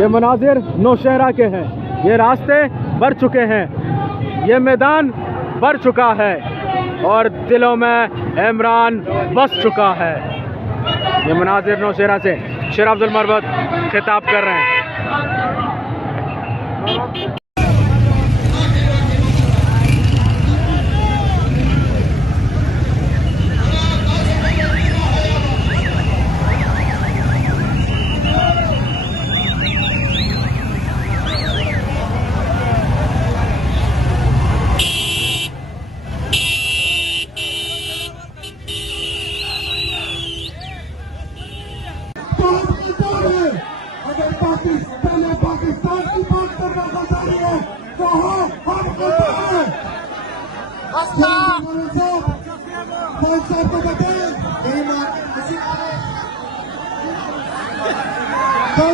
ये मनाजिर नौशहरा के हैं, ये रास्ते भर चुके हैं, ये मैदान भर चुका है और दिलों में इमरान बस चुका है। ये मनाजिर नौशहरा से शेर अब्दुल मरबत खिताब कर रहे हैं। अगर पाकिस्तान की बात करना गद्दारी है तो हम गद्दार को बताएं।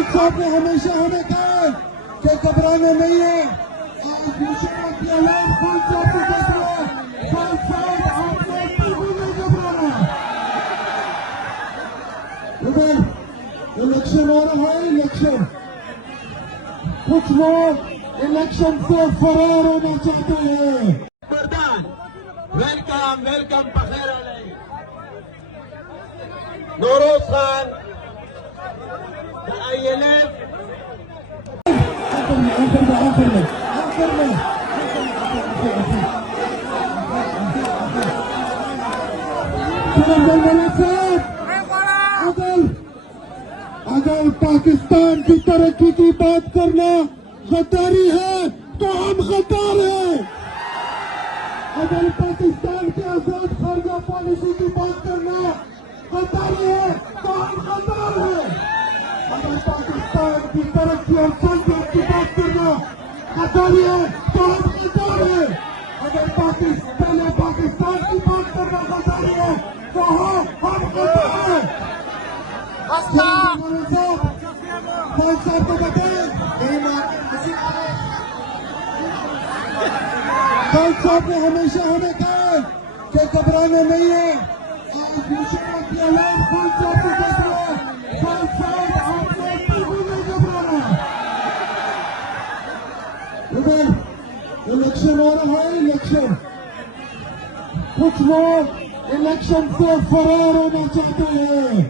साहब ने हमेशा हमें कहा कि घबराना नहीं है। आज मुशर्रफ की औलाद खान साहब को देख रहे हैं, खान साहब आपने बिल्कुल नहीं घबराना। इधर इलेक्शन आ रहा है, इलेक्शन कुछ लोग इलेक्शन से फरार होना चाहते हैं। वेलकम वेलकम बखैर नौरोज खान INF अगर पाकिस्तान की तरक्की की बात करना गद्दारी है तो हम गद्दार हैं। अगर पाकिस्तान के आजाद खारजा पॉलिसी की बात करना गद्दारी है तो हम गद्दार हैं। अगर पाकिस्तान की तरक्की और संघर्ष की बात करना गद्दारी है तो हम गद्दार हैं। अगर पाकिस्तान की बात करना गद्दारी है तो हम गद्दार हैं। खान साहब को बताएं। खान साहब ने हमेशा हमें कहा कि घबराना नहीं है। आज मुशर्रफ की औलाद खान साहब को देख रहे हैं, खान साहब आपने बिल्कुल नहीं घबराना। इधर इलेक्शन आ रहा है, इलेक्शन कुछ लोग इलेक्शन से फरार होना चाहते हैं।